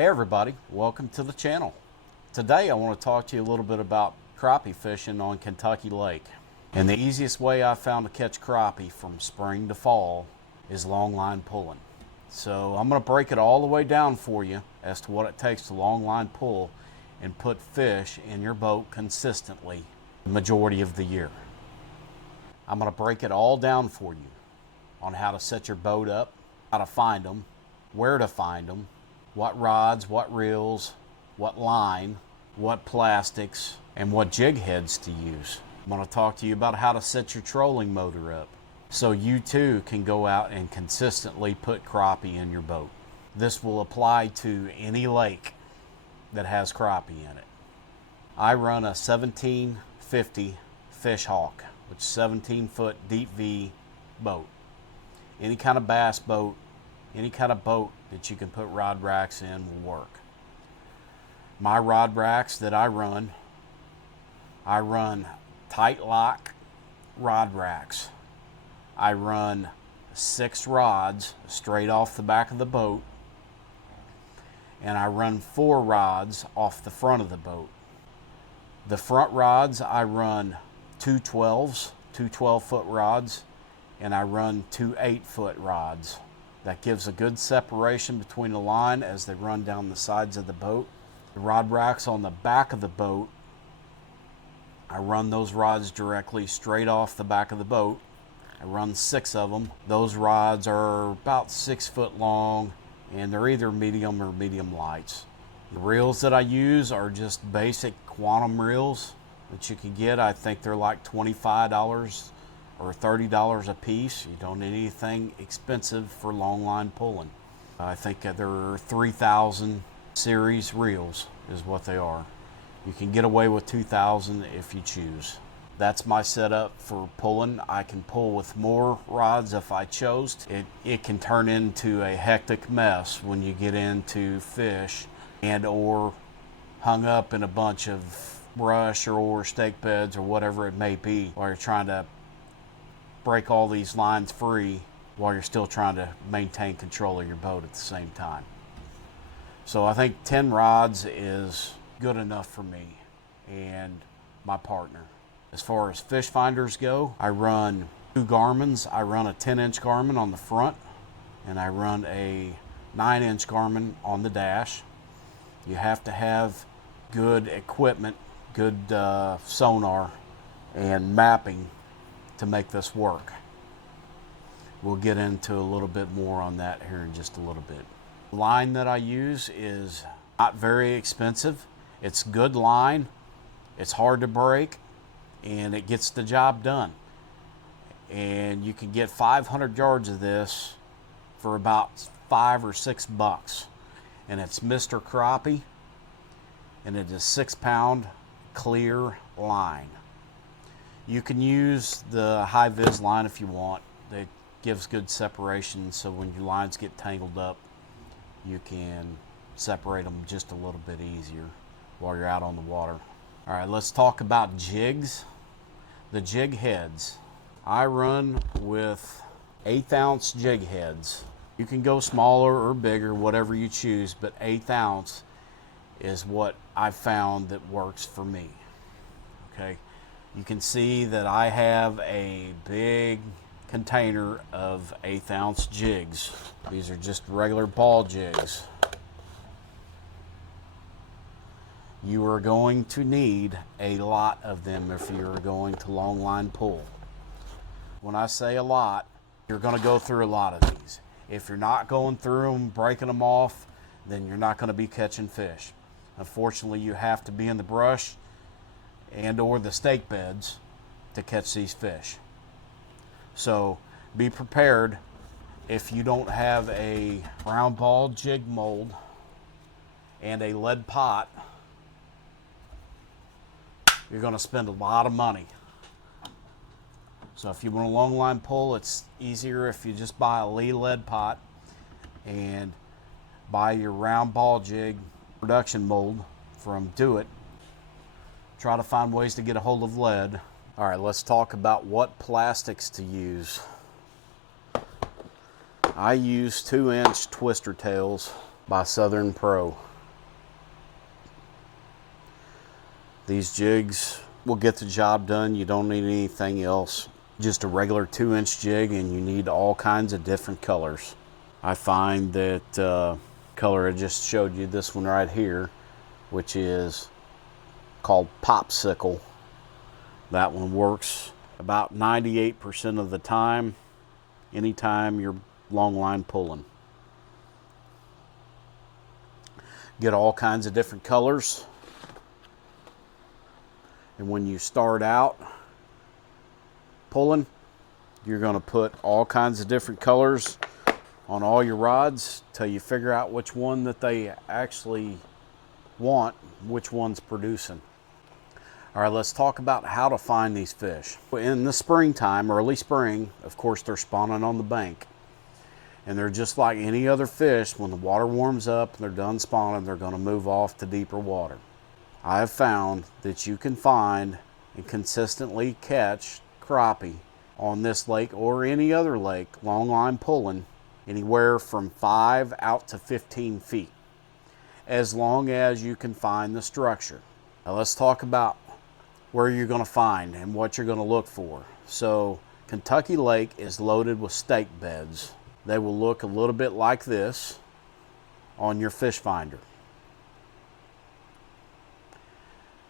Hey everybody, welcome to the channel. Today I want to talk to you a little bit about crappie fishing on Kentucky Lake. And the easiest way I've found to catch crappie from spring to fall is long line pulling. So I'm going to break it all the way down for you as to what it takes to long line pull and put fish in your boat consistently the majority of the year. I'm going to break it all down for you on how to set your boat up, how to find them, where to find them, what rods, what reels, what line, what plastics, and what jig heads to use. I'm going to talk to you about how to set your trolling motor up so you too can go out and consistently put crappie in your boat. This will apply to any lake that has crappie in it. I run a 1750 Fish Hawk, which is 17-foot deep V boat. Any kind of bass boat, any kind of boat that you can put rod racks in will work. My rod racks that I run tight lock rod racks. I run 6 rods straight off the back of the boat, and I run 4 rods off the front of the boat. The front rods, I run two 12-foot rods, and I run 2 8-foot rods. That gives a good separation between the line as they run down the sides of the boat. The rod racks on the back of the boat, I run those rods directly straight off the back of the boat. I run 6 of them. Those rods are about 6 foot long, and they're either medium or medium lights. The reels that I use are just basic quantum reels that you can get. I think they're like $25 or $30 a piece. You don't need anything expensive for long line pulling. I think they're 3000 series reels is what they are. You can get away with 2000 if you choose. That's my setup for pulling. I can pull with more rods if I chose. It can turn into a hectic mess when you get into fish and or hung up in a bunch of brush or stake beds or whatever it may be while you're trying to break all these lines free while you're still trying to maintain control of your boat at the same time. So I think 10 rods is good enough for me and my partner. As far as fish finders go, I run 2 Garmins. I run a 10-inch Garmin on the front, and I run a 9-inch Garmin on the dash. You have to have good equipment, good sonar and mapping to make this work. We'll get into a little bit more on that here in just a little bit. The line that I use is not very expensive. It's good line, it's hard to break, and it gets the job done. And you can get 500 yards of this for about $5 or $6. And it's Mr. Crappie, and it is 6-pound clear line. You can use the high vis line if you want. It gives good separation, so when your lines get tangled up, you can separate them just a little bit easier while you're out on the water. All right, let's talk about jigs. The jig heads. I run with 1/8 ounce jig heads. You can go smaller or bigger, whatever you choose, but 1/8 ounce is what I found that works for me. Okay. You can see that I have a big container of 1/8 ounce jigs. These are just regular ball jigs. You are going to need a lot of them if you're going to long line pull. When I say a lot, you're going to go through a lot of these. If you're not going through them, breaking them off, then you're not going to be catching fish. Unfortunately, you have to be in the brush and or the stake beds to catch these fish. So be prepared. If you don't have a round ball jig mold and a lead pot, you're going to spend a lot of money. So if you want a long line pull, it's easier if you just buy a Lee lead pot and buy your round ball jig production mold from Do It. Try to find ways to get a hold of lead. All right, let's talk about what plastics to use. I use 2-inch twister tails by Southern Pro. These jigs will get the job done. You don't need anything else. Just a regular 2-inch jig, and you need all kinds of different colors. I find that color I just showed you, this one right here, which is called Popsicle. That one works about 98% of the time, anytime you're long line pulling. Get all kinds of different colors. And when you start out pulling, you're going to put all kinds of different colors on all your rods till you figure out which one that they actually want, which one's producing. All right, let's talk about how to find these fish. In the springtime, early spring, of course, they're spawning on the bank. And they're just like any other fish. When the water warms up and they're done spawning, they're going to move off to deeper water. I have found that you can find and consistently catch crappie on this lake or any other lake, long line pulling, anywhere from 5 out to 15 feet, as long as you can find the structure. Now let's talk about where you're going to find and what you're going to look for. So Kentucky Lake is loaded with stake beds. They will look a little bit like this on your fish finder.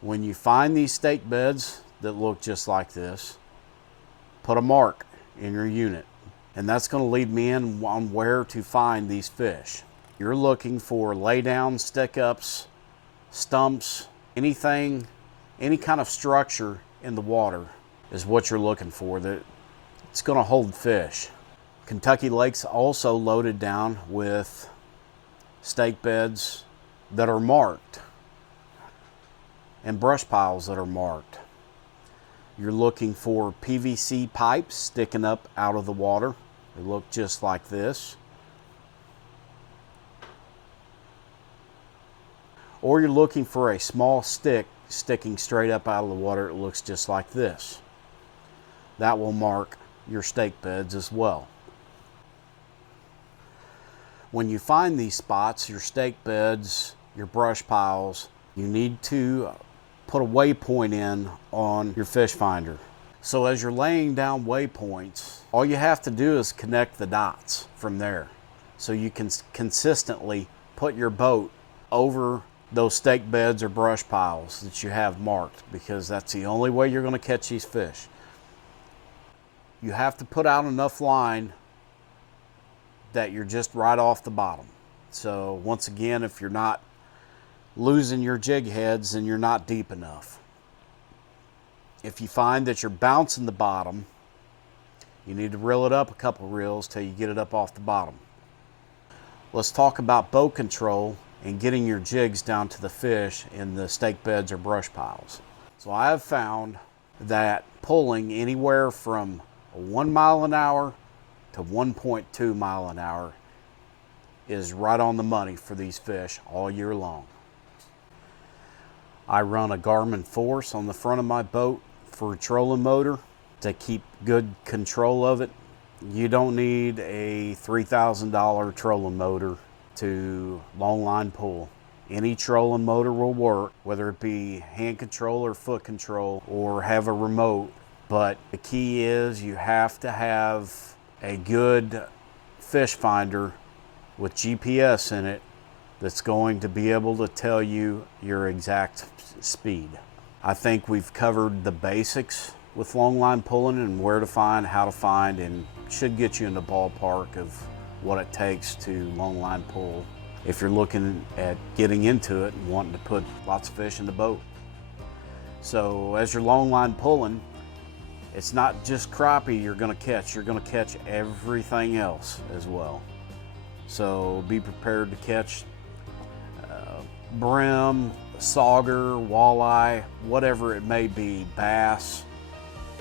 When you find these stake beds that look just like this, put a mark in your unit, and that's going to lead me in on where to find these fish. You're looking for lay down, stick ups, stumps, anything, any kind of structure in the water is what you're looking for, that it's going to hold fish. Kentucky Lake's also loaded down with stake beds that are marked and brush piles that are marked. You're looking for PVC pipes sticking up out of the water. They look just like this. Or you're looking for a small stick sticking straight up out of the water. It looks just like this. That will mark your stake beds as well. When you find these spots, your stake beds, your brush piles, you need to put a waypoint in on your fish finder. So as you're laying down waypoints, all you have to do is connect the dots from there. So you can consistently put your boat over those stake beds or brush piles that you have marked, because that's the only way you're going to catch these fish. You have to put out enough line that you're just right off the bottom. So once again, if you're not losing your jig heads, then you're not deep enough. If you find that you're bouncing the bottom, you need to reel it up a couple reels till you get it up off the bottom. Let's talk about boat control and getting your jigs down to the fish in the stake beds or brush piles. So I have found that pulling anywhere from 1 mile an hour to 1.2 mile an hour is right on the money for these fish all year long. I run a Garmin Force on the front of my boat for a trolling motor to keep good control of it. You don't need a $3,000 trolling motor to long line pull. Any trolling motor will work, whether it be hand control or foot control or have a remote. But the key is you have to have a good fish finder with GPS in it that's going to be able to tell you your exact speed. I think we've covered the basics with long line pulling and where to find, how to find, and should get you in the ballpark of what it takes to long line pull if you're looking at getting into it and wanting to put lots of fish in the boat. So as you're long line pulling, it's not just crappie you're going to catch. You're going to catch everything else as well. So be prepared to catch brim, sauger, walleye, whatever it may be, bass,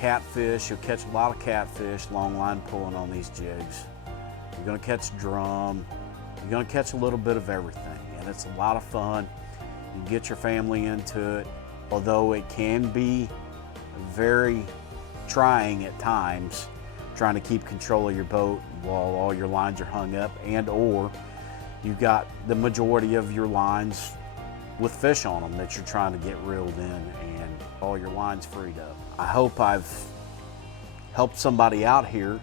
catfish. You'll catch a lot of catfish long line pulling on these jigs. You're going to catch drum. You're going to catch a little bit of everything, and it's a lot of fun. You can get your family into it, although it can be very trying at times, trying to keep control of your boat while all your lines are hung up, and or you've got the majority of your lines with fish on them that you're trying to get reeled in and all your lines freed up. I hope I've helped somebody out here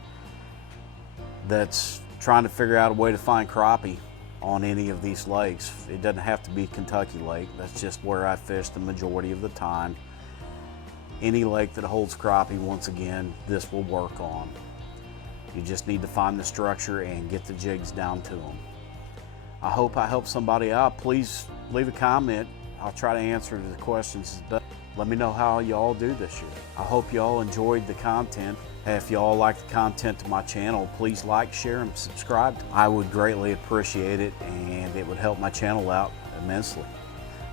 that's trying to figure out a way to find crappie on any of these lakes. It doesn't have to be Kentucky Lake. That's just where I fish the majority of the time. Any lake that holds crappie, once again, this will work on. You just need to find the structure and get the jigs down to them. I hope I helped somebody out. Please leave a comment. I'll try to answer the questions. Let me know how y'all do this year. I hope y'all enjoyed the content. If y'all like the content of my channel, please like, share, and subscribe. I would greatly appreciate it, and it would help my channel out immensely.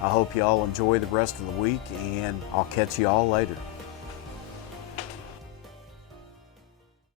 I hope y'all enjoy the rest of the week, and I'll catch y'all later.